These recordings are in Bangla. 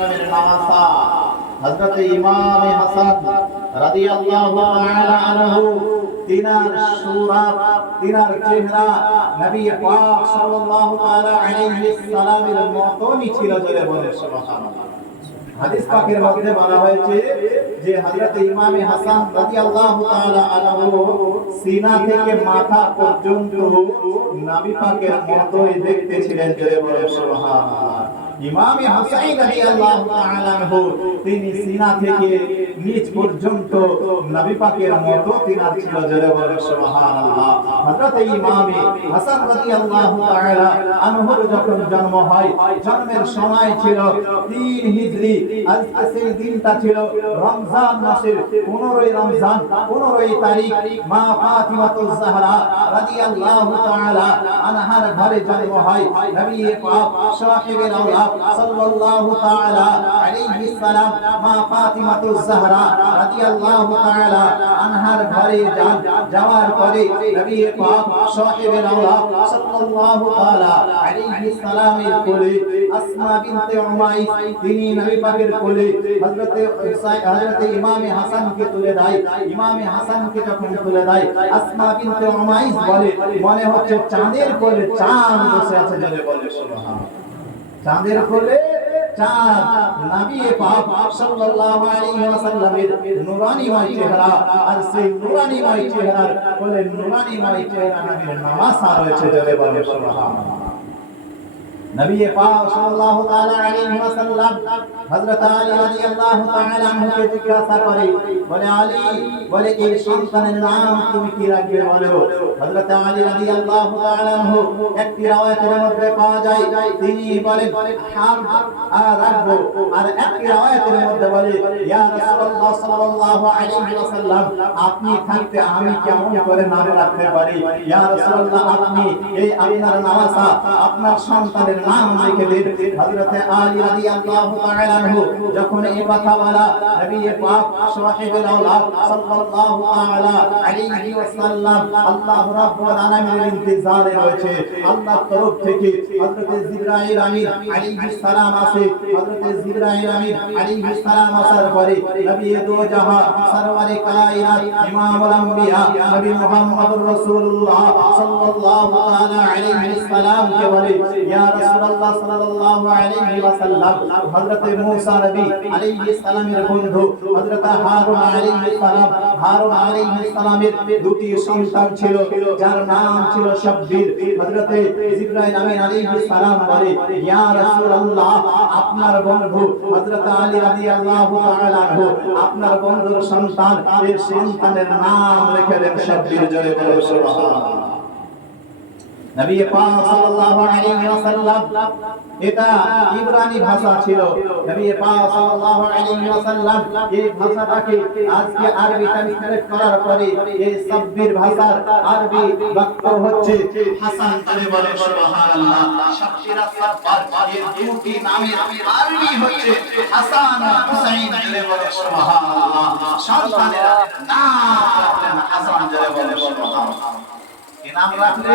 ওয়াসাল্লামের নামাসা হযরত ইমাম হাসান রাদিয়াল্লাহু তাআলা আনহু তিনার সুরাত তিনার চেহারা নবী পাক সাল্লাল্লাহু তাআলা আলাইহি সাল্লামের মতই ছিল জোরে বলে সুবহানাল্লাহ। হাদিস পাকের মধ্যে বলা হয়েছে যে হযরত ইমাম হাসান রাদিয়াল্লাহু তাআলা আনহু সিনা থেকে মাথা পর্যন্ত নবী পাকের মতই দেখতে ছিলেন জোরে বলে সুবহানাল্লাহ। ইমাম হুসাইন রাদিয়াল্লাহু তাআলা আনহু তিনি সিনা থেকে নিচ পর্যন্ত নবী পাকের মতো তিনার ছিল জোরে বলে সুবহানাল্লাহ। হযরত ইমাম হাসান রাদিয়াল্লাহু তাআলা আনহুর যখন জন্ম হয় জন্মের সময় ছিল 3 হিজরি। আজকে সেই দিনটা ছিল রমজান মাসের 15 রমজান 15 তারিখ। মা ফাতিমাতুজ জাহরা রাদিয়াল্লাহু তাআলা আনহার ঘরে জন্ম হয় নবী পাক সাহেবের আওলাদ সাল্লাল্লাহু তাআলা আলাইহি সালাম মা ফাতিমাতুজ জাহরা রাদিয়াল্লাহু তাআলা আনহার ঘরে যাওয়ার পরে নবী পাক সাহেবের আওলাদ সাল্লাল্লাহু তাআলা আলাইহি সালামের কোলে আসমা বিনতে উমাইস তিনি নবী পাকের কোলে হযরত ইমাম হাসানকে তুলে দেয়। ইমাম হাসানকে যখন তুলে দেয় আসমা বিনতে উমাইস বলে মনে হচ্ছে চাঁদের কোলে চাঁদ বসে আছে জলে বলে সুবহানাল্লাহ। চাঁদের কোলে চাঁদ নবী পাক সাল্লাল্লাহু আলাইহি ওয়াসাল্লামের নূরানীময় চেহারা আর সেই নূরানীময় চেহারার কোলে নূরানীময় চেহারা নবীর নামাসা রয়েছে জলে বলে সুবহানাল্লাহ। নবী পাক সাল্লাল্লাহু তাআলা আলাইহি ওয়াসাল্লাম হযরত আলী রাদিয়াল্লাহু তাআলা আনহুকে জিজ্ঞাসা করে বলে আলী বলে এই সন্তানের নাম তুমি কি রাখবে বলো। হযরত আলী রাদিয়াল্লাহু তাআলা আনহু একটি riwayতের মধ্যে পাওয়া যায় তিনি বলেন হাম আর রাখবো আর একটি riwayতের মধ্যে বলে ইয়া রাসূলুল্লাহ সাল্লাল্লাহু আলাইহি ওয়াসাল্লাম আপনি থাকতে আমি কেমন করে নাম রাখতে পারি। ইয়া রাসূলুল্লাহ আপনি এই আপনার নামাসা আপনার সন্তানের নাম লিখে দিন। হযরত আলী রাদিয়াল্লাহু তাআলা আনহু যখন এই কথা বলা নবী পাক সাহেবের আওলাদ সাল্লাল্লাহু তাআলা আলাইহি ওয়াসাল্লাম আল্লাহ রাব্বুল আলামিনের ইন্তজারে রয়েছে। আল্লাহর তরফ থেকে হযরত জিবরাইল আমিন আলাইহিস সালাম আসে। হযরত জিবরাইল আমিন আলাইহিস সালাম আসার পরে নবী দো জাহান সরওয়ারে কায়নাত ইমামুল আম্বিয়া নবী মুহাম্মদুর রাসূলুল্লাহ সাল্লাল্লাহু তাআলা আলাইহিস সালাম কে বলে ইয়া রাসূলুল্লাহ সাল্লাল্লাহু আলাইহি ওয়াসাল্লাম হযরত মূসা নবী আলাইহিস সালামের বন্ধু হযরত হারুন আলাইহিস সালাম হারুন আলাইহিস সালামের দুটি সন্তান ছিল যার নাম ছিল শাব্বির। হযরত জিবরাইল আমিন আলাইহিস সালাম বলে ইয়া রাসূলুল্লাহ আপনার বন্ধু হযরত আলী রাদিয়াল্লাহু তাআলা আনহু আপনার বন্ধুর সন্তান এর সন্তানের নাম লিখে দেন শাব্বির জোরে বলে সুবহানাল্লাহ। নবী পাক সাল্লাল্লাহু আলাইহি ওয়াসাল্লাম এটা ইব্রানি ভাষা ছিল। নবী পাক সাল্লাল্লাহু আলাইহি ওয়াসাল্লাম এই ভাষাটাকে আজকে আরবি ট্রান্সলেট করার পরে এই সাব্বির ভাষার আরবি বাক্য হচ্ছে হাসান জোরে বলে সুবহানাল্লাহ। শাব্বিরা সাব্বার এর দুটি নামের আরবি হচ্ছে হাসান আর হুসাইন জোরে বলে সুবহানাল্লাহ। সন্তানের নাম হাসান জোরে বলে সুবহানাল্লাহ। কি নাম রাখলে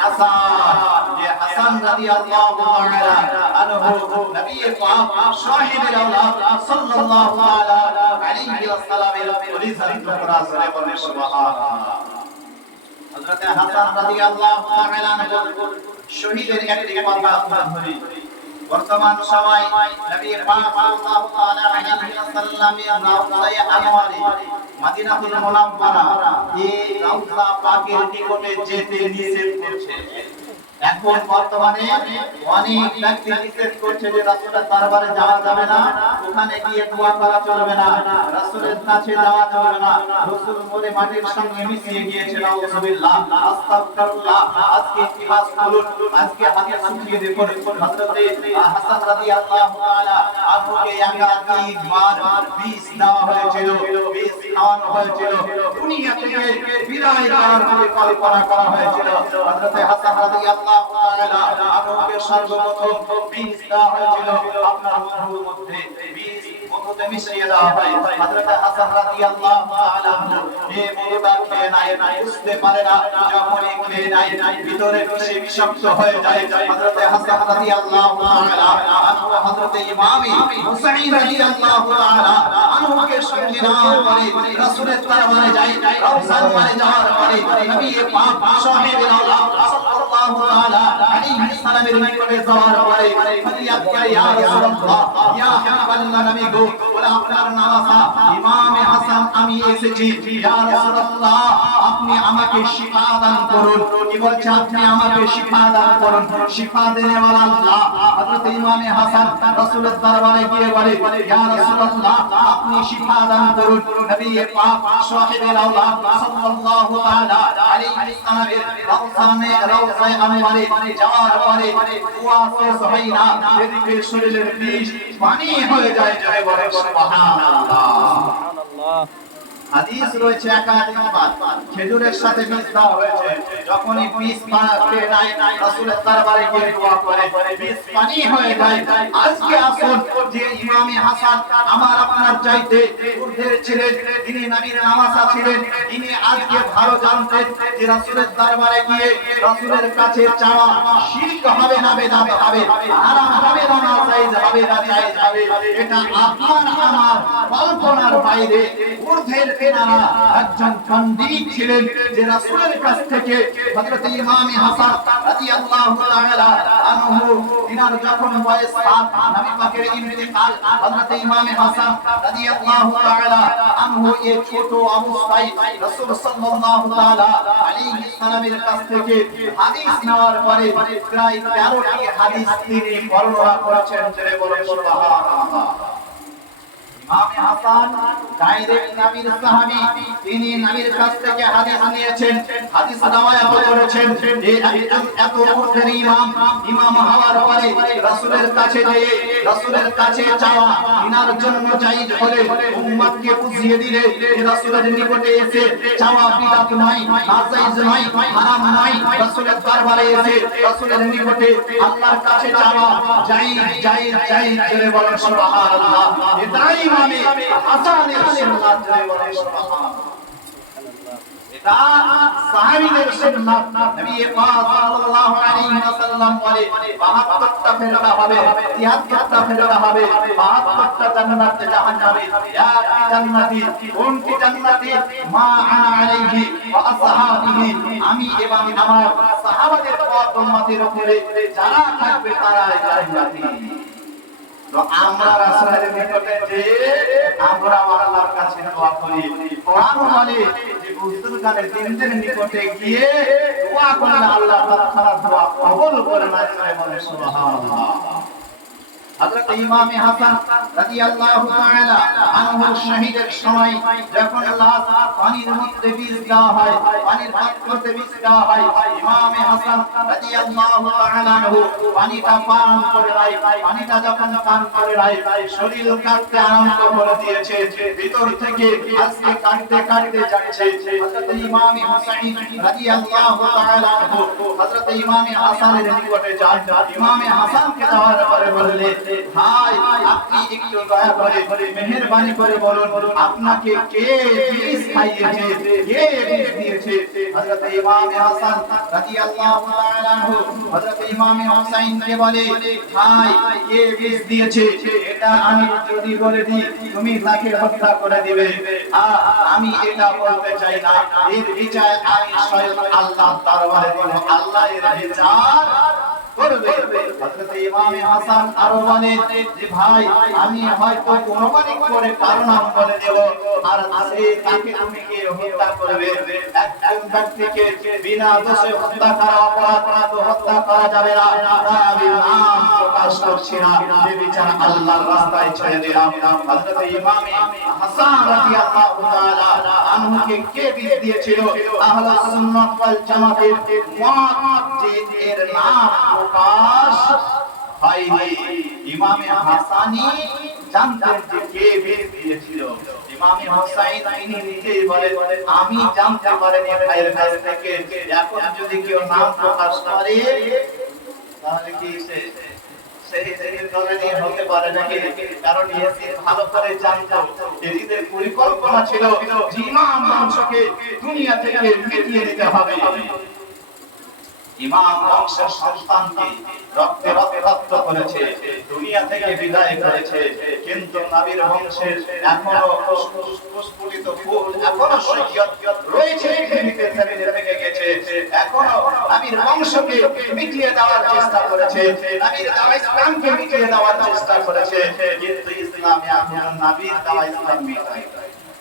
হাসান। যে হাসান রাদিয়াল্লাহু তাআলা আনহু নবী পাক সাহেবের আওলাদ সাল্লাল্লাহু তাআলা আলাইহি ওয়াসাল্লামের পরিচালিত করা জোরে বলে সুবহানাল্লাহ। হযরত হাসান রাদিয়াল্লাহু তাআলা আনহু শহীদের একটি কথা আপনারা ধরি। বর্তমান সময় নবী পাক সাল্লাল্লাহু তাআলা আলাইহি ওয়াসাল্লামের রওজায়ে আনোয়ারে মদিনাতুল মুনাওয়ারা এই রওজা পাকের নিকটে যেতে নিষেধ করছে। এখন বর্তমানে অনেক ব্যক্তি নিষেধ করছে যে রাসূলের দরবারে যাওয়া যাবে না, ওখানে গিয়ে দোয়া করা চলবে না, রাসূলের কাছে যাওয়া চলবে না। রাসূল মরে মাটির সঙ্গে মিশিয়ে গিয়েছে। নাউযুবিল্লাহ আস্তাগফিরুল্লাহ। আজকে ইতিহাস বলুন, আজকে হাদিস শুনিয়ে দেখুন হযরত হাসান রাদিয়াল্লাহু তাআলা আনহুকে একাধিকবার বিষ দেওয়া হয়েছিল, বিষ খাওয়ানো হয়েছিল, দুনিয়া থেকে বিদায় করার পরিকল্পনা করা হয়েছিল। হযরত হাসান রাদিয়াল্লাহু তাআলা আনহুকে সর্বপ্রথম বিষ দেওয়া হয়েছিল আপনার মধুর মধ্যে। বীজ মধুতে মিশিয়ে দেওয়া হয়। হযরত হাসান রাদিয়াল্লাহু তাআলা এই মধুটা খেয়ে নাই, বুঝতে পারে না, যখনই খেয়ে নাই ভিতরে সে বিষাক্ত হয়ে যায়। হযরত হাসান রাদিয়াল্লাহু তাআলা আনহু হযরত ইমাম হুসাইন রাদিয়াল্লাহু তাআলা আনহুকে সঙ্গে নেওয়ার পরে রাসূলের দরবারে যায়। রওজার পারে যাওয়ার পরে নবী পাক সাহেবের আল্লাহ সাল্লাল্লাহু তাআলা আলাইহি সাল্লামের নিকটে যাওয়ার পরে ফরিয়াদ করে, ইয়া রাসূলুল্লাহ, ইয়া হাবিবাল্লাহ, নবী গো, বলে আপনার নামাজা ইমাম হাসান আমি এসেছি, ইয়া রাসূলুল্লাহ আপনি আমাকে শিফা দান করুন। কি বলছে? আপনি আমাকে শিফা দান করুন। শিফা দেনেওয়ালা আল্লাহ। হযরত ইমাম হাসান রাসূলের দরবারে গিয়ে বলে, ইয়া রাসূলুল্লাহ আপনি শিফা দান করুন। নবী পাক সাহেবের আল্লাহ সাল্লাল্লাহু তাআলা আলাইহি সাল্লামের রওজায়ে আনওয়ারে যাওয়ার পরে দোয়া শেষ হয় না, এদিকে শরীরের বিষ পানি হয়ে যায়। জয় বলে সুবহানাল্লাহ। হাদিস রয়েছে একাধিকবার খেজুরের সাথে বীজ দেওয়া হয়েছে। যখনই বীজ পাকে নাই রাসূলের দরবারে গিয়ে দোয়া করে বীজ পানি হয়ে যায়। আজকে আসুন যে ইমাম হাসান আমার আপনার চাইতে ঊর্ধ্বের ছিলেন, তিনি নবীর নামাজা ছিলেন, তিনি আজকে ভালো জানতেন যে রাসূলের দরবারে গিয়ে রাসূলের কাছে চাওয়া শিরক হবে না বেদাত হবে, হারাম হবে না নাজায়েজ হবে না জায়েজ হবে। এটা আপনার আমার কল্পনার বাইরে। ঊর্ধ্বের তেনারা একজন পণ্ডিত ছিলেন যে রাসূলের কাছ থেকে হযরত ইমাম হাসান রাদিয়াল্লাহু তাআলা আনহু তিনার যখন বয়স 7, নবী পাকের ইন্তেকাল, হযরত ইমাম হাসান রাদিয়াল্লাহু তাআলা আনহু এই ছোট অবস্থায় রাসূল সাল্লাল্লাহু তাআলা আলাইহি সাল্লামের কাছ থেকে হাদিস নেওয়ার পরে প্রায় 13টি হাদিস তিনি বর্ণনা করেছেন। জোরে বলুন সুবহানাল্লাহ। ইমাম হাসান ডাইরেক্ট নবীর সাহাবী, তিনি নবীর কাছ থেকে হাদিস নিয়েছেন, হাদিস রওয়ায়াত করেছেন। এত ঊর্ধ্বের ইমাম হওয়ার পরে রাসূলের কাছে গিয়ে রাসূলের কাছে চাওয়া ইনার জন্য জায়েজ হলে উম্মতকে বুঝিয়ে দিলে রাসূলের নিকটে এসে চাওয়া বিদআত নয়, নাজায়েজ নয়, হারাম নয়। রাসূলের দরবারে এসে রাসূলের নিকটে আল্লাহর কাছে চাওয়া জায়েজ জায়েজ জায়েজ। জোরে বলেন সুবহানাল্লাহ। এটাই ইমামে হাসানের সুন্নাত। জোরে বলেন সুবহানাল্লাহ। এটা সাহাবীদের সুন্নাত। নবী পাক সাল্লাল্লাহু আলাইহি ওয়াসাল্লাম বলে 72টা ফেরকা হবে, 73টা ফেরকা হবে, 72টা জান্নাতে জাহান্নামে। ইয়া জান্নাতি, কোনটি জান্নাতি? মা আনা আলাইহি ওয়া আসহাবিহি, আমি এবং আমার সাহাবাদের পথ উম্মতের উপরে যারা থাকবে তারাই জান্নাতি। তো আমরা রাসূলের নিকটে যে আমরা আল্লাহর কাছে দোয়া করি, কোরআন বলে যে বুজুর্গানের দিনদের নিকটে গিয়ে দোয়া করলে আল্লাহ তাআলা দোয়া কবুল করে নেয়। বলে সুবহানাল্লাহ। হযরত ইমাম হাসান রাদিয়াল্লাহু তাআলা আনহু শহীদের সময় যখন লাশ পানির মধ্যে বীজ দেওয়া হয়, পানির পাত্রতে বীজ দেওয়া হয়, ইমাম হাসান রাদিয়াল্লাহু তাআলা আনহু পানিটা পান করে নাই। পানিটা যখন পান করে নাই, শরীর কাঁপতে আরম্ভ করে দিয়েছে, ভিতর থেকে আজকে কাঁপতে কাঁপতে যাচ্ছে। হযরত ইমাম হুসাইন রাদিয়াল্লাহু তাআলা আনহু হযরত ইমাম হাসানের নিকটে যান। ইমাম হাসানকে দেওয়ার পরে বললেন, ভাই আপনি একটু দয়া করে মেহেরবানি করে বলুন আপনাকে কে বীজ খাইয়েছে, কে বীজ দিয়েছে? হযরত ইমাম হাসান রাদিয়াল্লাহু তাআলা আনহু হযরত ইমাম হুসাইনকে বলে, ভাই কে বীজ দিয়েছে এটা আমি যদি বলে দিই তুমি তাকে হত্যা করে দিবে। আমি এটা বলতে চাই না, এর বিচার আমি স্বয়ং আল্লাহর দরবারে দেব, আল্লাহ এর বিচার করবে। হযরত ইমাম হাসান আরো বলেন যে ভাই আমি হয়তো কোরবানি করে কারণ নাম বলে দেব, আর সে তাকে তুমি কে হত্যা করবে? একজন ব্যক্তিকে বিনা দোষে হত্যা করা অপরাধ, হত্যা করা যাবে না। আমি নাম প্রকাশ করছি না, এই বিচার আল্লাহর রাস্তায় ছেড়ে দিলাম। হযরত ইমাম হাসান রাদিয়াল্লাহু তাআলা আনহুকে কে বীজ দিয়েছিল? আহলুস সুন্নাত ওয়াল জামাতের মত যে এর নাম প্রকাশ হয়নি। ইমাম হাসানি জানতেন যে কে বীজ দিয়েছিল। ইমাম হুসাইন তিনি নিজেই বলেন, আমি জানতে পারিনি ভাইয়ের কাছ থেকে। এখন যদি কেউ নাম প্রকাশ করে তাহলে কি সেই জিনিস ধরনের হতে পারে নাকি? কারণ ইয়াসির ভালো করে জানতো ইয়াজিদের পরিকল্পনা ছিল যে ইমাম বংশকে দুনিয়া থেকে মিটিয়ে দিতে হবে। ইমাম বংশের সন্তানকে রক্তে রক্তাক্ত করেছে, দুনিয়া থেকে বিদায় করেছে, কিন্তু নবীর বংশের এখনো প্রস্ফুটিত ফুল, এখনো শরীয়ত রয়েছে, পৃথিবীতে জমিনে থেকে গেছে, এখনো নবীর বংশকে মিটিয়ে দেওয়ার চেষ্টা করেছে, নবীর দাওয়া ইসলামকে মিটিয়ে দেওয়ার চেষ্টা করেছে, কিন্তু ইসলামে এখনো নবীর দাওয়া ইসলাম মিটায়।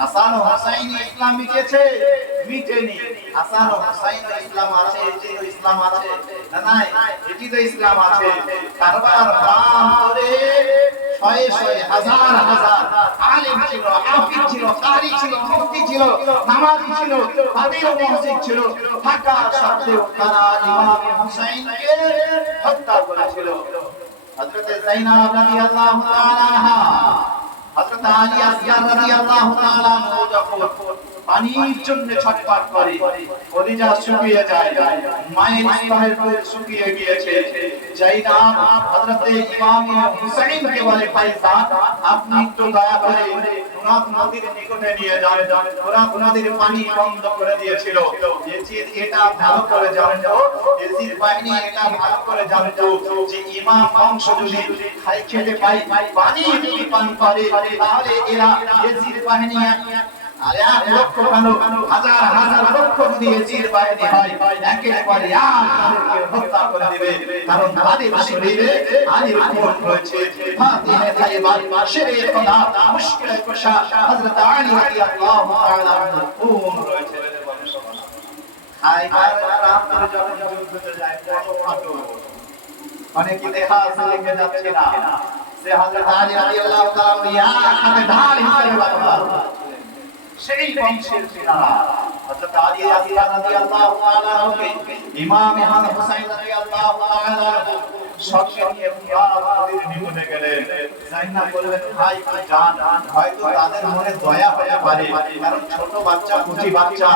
হাসান ও হুসাইন ইসলাম মিটেছে? মিটেনি। হাসান ও হুসাইন ইসলাম আছে, এটি ইসলাম আছে না? নাই, এটি তো ইসলাম আছে। কারবালার প্রান্তরে শয়ে শয়ে হাজার হাজার আলেম ছিল, হাফিজ ছিল, কারি ছিল, মুফতি ছিল, নামাজি ছিল, তাদের মসজিদ ছিল, থাকা সত্ত্বেও তারা ইমাম হুসাইনকে হত্যা করেছিল। হযরত যায়েনব রাদিয়াল্লাহু তাআলা আনহা, হযরত আলী আসগার রাদিয়াল্লাহু তাআলা আনহু যখন পানির জন্য ছটফট করে, কলিজা শুকিয়ে যায়, মায়ের স্তনের উপর শুকিয়ে গিয়েছে, যায়েনব হযরত ইমাম হুসাইনকে বলে, ভাইজান আপনি একটু দয়া করে ফুরাত নদীর নিকটে নিয়ে যান। ফুরাত নদীর পানি বন্ধ করে দিয়েছিল। ইয়াজিদ এটা ভালো করে জানতো, ইয়াজিদ বাহিনী এটা ভালো করে জানতো যে ইমাম বংশ যদি খেতে পায়, পানি যদি পান করে, তাহলে এরা ইয়াজিদ বাহিনী আরে আর লক্ষ কেন, হাজার হাজার লক্ষ যদি ইয়াজিদ বাহিনী হয়, একেবারে তাদেরকে হত্যা করে দিবে। কারণ তাদের শরীরে আলীর খুন রয়েছে। ফাতিহে তাইবার, শেরে খোদা, মুশকিলে কুশা হযরত আলী রাদিয়াল্লাহু তাআলা আনহু খুন রয়েছে। খাইবার প্রান্তরে যখন যুদ্ধে যায়, ফটো অনেক ইতিহাস লিখে যাচ্ছে না, সে হযরত আলী রাদিয়াল্লাহু তাআলা ইয়া হাতে ঢাল হিসেবে ব্যবহার সেই বংশের ছিলারা। হযরত আলী আসগার রাদিয়াল্লাহু তাআলা আনহু ইমাম হুসাইন রাদিয়াল্লাহু তাআলা আনহু সঙ্গে নিয়ে ফুরাত নদীর নিকটে গেলেন। যায়েনব বললেন, ভাই জান, হয়তো তাদের মনে দয়া হতে পারে, কারণ ছোট বাচ্চা, কুচি বাচ্চা,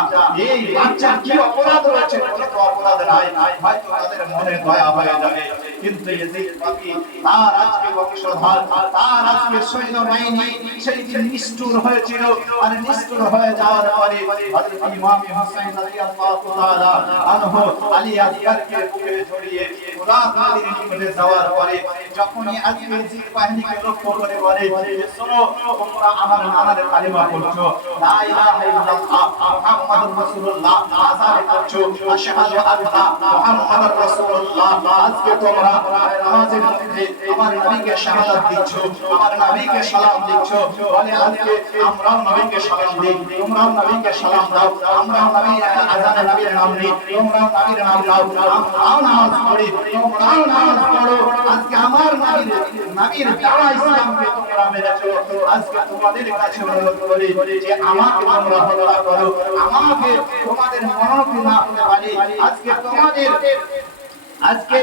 এই বাচ্চার কি অপরাধ রয়েছে? কোনো তো অপরাধ নাই, হয়তো তাদের মনে দয়া হয়ে যাবে। কিন্তু ইয়াজিদ পাপী, তার আজকে বংশধর, তার আজকে সৈন্যবাহিনী সেই দিন নিষ্ঠুর হয়েছিল, আর নিষ্ঠুর হয়ে যাওয়ার পরে হযরত ইমাম হুসাইন রাদিয়াল্লাহু তাআলা আনহু আলী আসগারকে বুকে জড়িয়ে ফুরাত নদীর নিকটে যাওয়ার পরে যখনই আজকে ইয়াজিদ বাহিনীকে লক্ষ্য করে বলে, শোনো, তোমরা আমার নামের কালিমা পড়ছো, লা ইলাহা ইল্লাল্লাহ মুহাম্মাদুর রাসূলুল্লাহ, আযান করছো, আশহাদু আন্না মুহাম্মাদুর রাসূলুল্লাহ, আজকে তোমরা নামাজের মধ্যে আমার নবীকে শাহাদাত দিচ্ছ, আমার নবীকে সালাম দিচ্ছ, বলে আজকে আমরাও নবীকে সালাম দিই, তোমরাও নবীকে সালাম দাও, আমরাও নবী আযানে নবীর নাম নিই, তোমরাও নবীর নাম নাও, আমরাও নামাজ পড়ি, তোমরাও নামাজ পড়ো। আজকে আমার নবীর দাওয়া ইসলামকে তোমরা মেনেছো, আজকে তোমাদের কাছে অনুরোধ করি যে আমাকে তোমরা হত্যা করো, আমাকে তোমাদের মনোনীত না হতে পারে, আজকে তোমাদের আজকে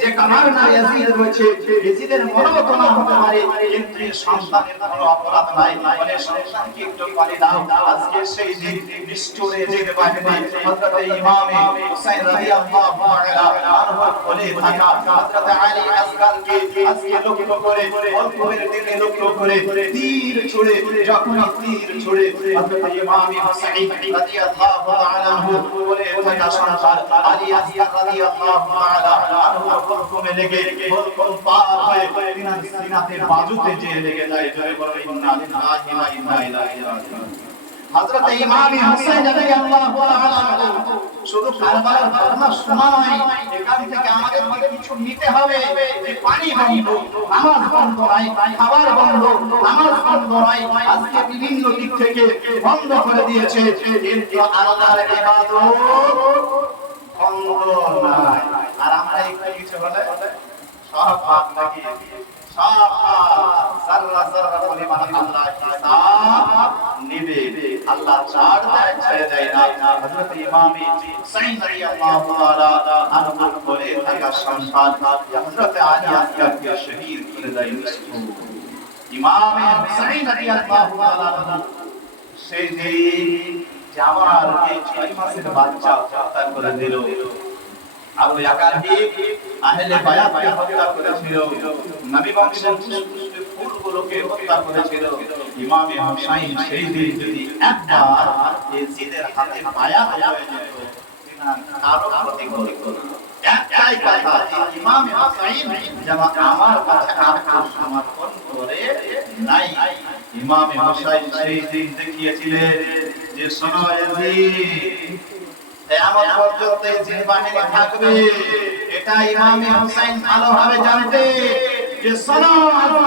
যে কামার না ইয়াজিদ রয়েছে, ইয়াজিদের মনোনীত না হতে পারে, কিন্তু সন্তানের কোনো অপরাধ নাই, মানে সন্তানকে একটু পানি দাও। আজকে সেই দিন নিষ্ঠুর ইয়াজিদ বাহিনী হযরত ইমাম হুসাইন রাদিয়াল্লাহু তাআলা আনহুর কোলে থাকা হযরত আলী আসগারকে আজকে লক্ষ্য করে, অল্পের দিকে লক্ষ্য করে তীর ছুড়ে, যখন তীর ছুড়ে হযরত ইমাম হুসাইন রাদিয়াল্লাহু তাআলা আনহু কোলে থাকা সন্তান আলী আসগার রাদিয়াল্লাহু তাআলা আনহু হুকুমে লেগে হুকুম পার হয়ে তিনার সিনাতে বাজুতে যে লেগে যায়, জয় বলো ইন্না লিল্লাহি ওয়া ইন্না ইলাইহি রাজিউন। হযরত ইমাম হুসাইন রাদিয়াল্লাহু তাআলা আনহু শুধু কারবালার ঘটনা শোনা নয়, এখান থেকে আমাদের কিছু নিতে হবে, যে পানি বন্ধ, নামাজ বন্ধ নাই, খাবার বন্ধ, নামাজ বন্ধ নাই, আজকে বিভিন্ন দিক থেকে বন্ধ করে দিয়েছে, কিন্তু আল্লাহর ইবাদত বন্ধ নাই। আর আমরা একটু কিছু হলে সব বাদ লাগিয়ে সব জাররা জাররা পরিমাণ আল্লাহ হিসাব নেবে, আল্লাহ ছাড় দেয়, ছেড়ে দেয় না। হযরত ইমাম হুসাইন রাদিয়াল্লাহু তাআলা আনহু বলে থাকা সন্তান হযরত আলী আসগারকে শহীদ করে দেয় নিষ্ঠুর ইমাম হুসাইন রাদিয়াল্লাহু তাআলা আনহু। সেই দিন যে আমার এই 6 মাসের বাচ্চা হত্যা করে দিল, আবু ইয়াকাহিক আহলে বায়াতকে হত্যা করেছিল, নবী বংশের ফুলগুলোকে হত্যা করেছিল। ইমামে হুসাইন সেই দিন যদি একবার ইয়াজিদের হাতে বায়াত হয়ে যেত, কারো প্রতি একটাই কথা, ইমামে হুসাইন যেন আমার কাছে আত্মসমর্পণ করে নাই। ইমামে হুসাইন সেই দিন দেখিয়েছিলেন যে শোনো ইয়াজিদ, কিয়ামত পর্যন্ত যে বাহিনী থাকবে, এটা ইমামে হুসাইন ভালোভাবে জানতে যে শোনো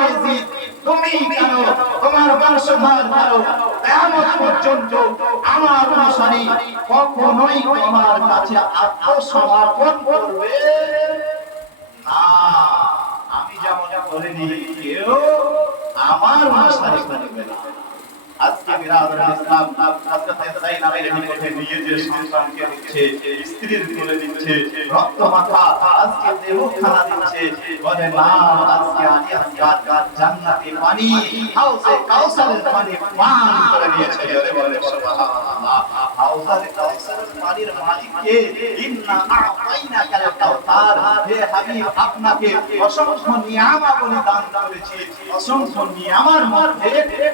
ইয়াজিদ, তুমি কেন তোমার বংশধর ভালো কিয়ামত পর্যন্ত আমার অনুসারী কখনোই তোমার কাছে আত্মসমর্পণ করবে না। আমি যেমন করিনি, কেউ আমার অনুসারী করবে না। আজকে বিরাদর ইসলাম হযরত যায়েনাবের নিকটে নিয়ে যে সন্তানকে দিচ্ছে, স্ত্রীর কোলে দিচ্ছে, রক্ত মাখা আজকে দেহখানা দিচ্ছে, বলে না আজকে আলী আসগার জান্নাতি পানি, হাউজে কাউসারের পানি পান করে নিয়েছে। আরে বলে সুবহানাল্লাহ, হাউজে কাউসারের পানির মালিক কে? ইন্না আ'তাইনাকাল কাউসার, হে হাবিব আপনাকে অসংখ্য নিয়ামত দান করেছি, অসংখ্য নিয়ামতের মধ্যে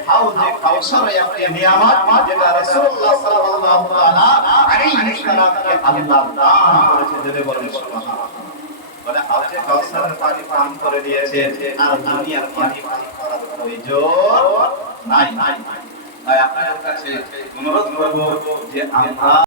হাউজে কাউসার একটি নিয়ামত, যেটা রাসূলুল্লাহ সাল্লাল্লাহু আলাইহি সাল্লামকে আল্লাহ দান করেছে। জেনে বলেন সুবহানাল্লাহ। বলে হাউজে কাউসারের পানি পান করে দিয়েছে, আর দুনিয়ার পানি পান করার প্রয়োজন নাই। তাই আপনাদের কাছে অনুরোধ করব যে আমরা